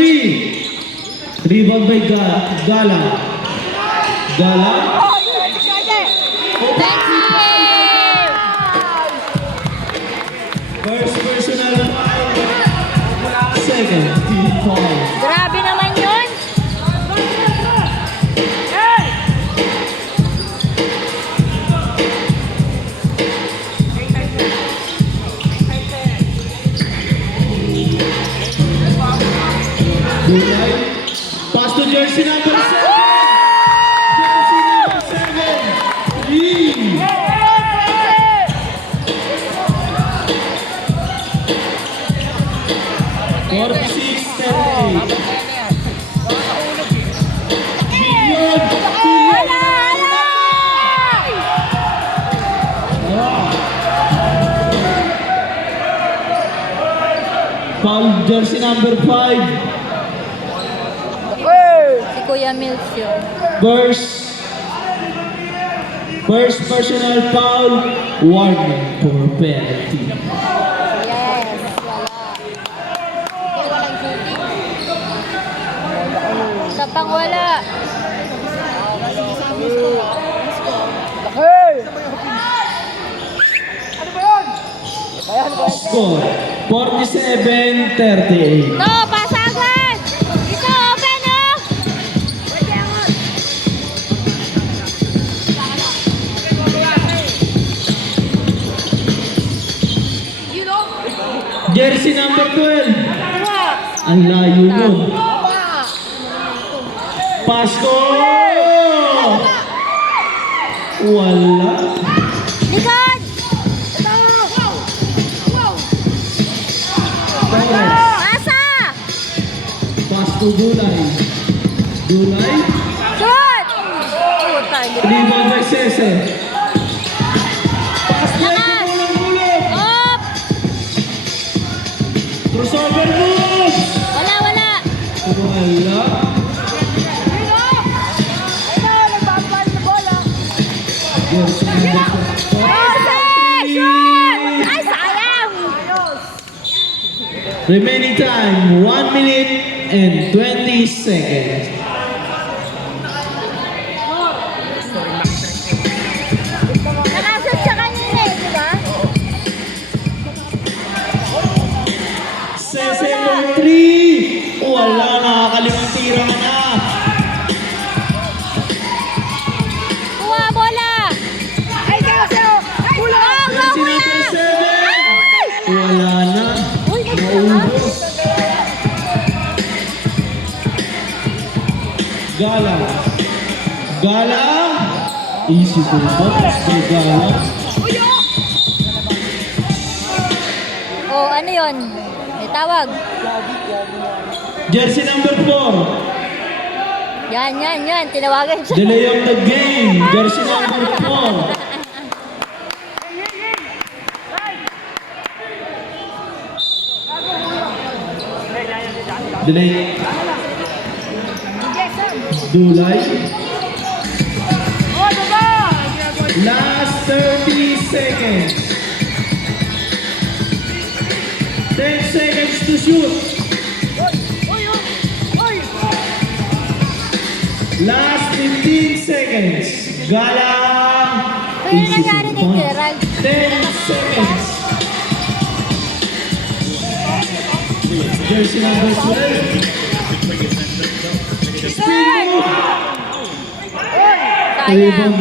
3. Rebound by Gala. Gala. First personal foul. Second team foul. Grabe naman yun. Dulay. Pass to jersey number 7. Jersey number 7. Lee. 46-38. Bigyon. Foul jersey number 5. Si Kuya Mills yun. First personal foul, warning for penalty. Yes, wala. Walang shooting. Sa pang wala. Score, 47-38. No, pasagan! Ito, open oh! Jersey number 12. Ang layo nun. Pasko! Wala. Likod! Torres. Pasa! Pasko Dulay. Dulay. Shoot! Rebound by Cese. Lakas! Up! Crossover moves! Wala, wala! Wala. Jersey number 12. Shoot! Ay, sayang! Remaining time, 1 minute and 20 seconds. Nakasot siya kanina eh, di ba? Cese number 3. Wala, nakakalimang tira na. Kuha, bola! Ay, kayo! Bola! Jersey number 7. Wala na. Uy, Naubos. Gala. Gala. Easy to box. Gala. Oh, ano yun? May tawag. Jersey number 4. Yan. Tinawagan siya. Delay of the game. Jersey number 4. Delay. Dulay. Last 30 seconds. 10 seconds to shoot. Last 15 seconds. Gala. Ano yung nangyari ni Gerald? 10 seconds. Jersey number 12. Speed move. Sayang. Rebound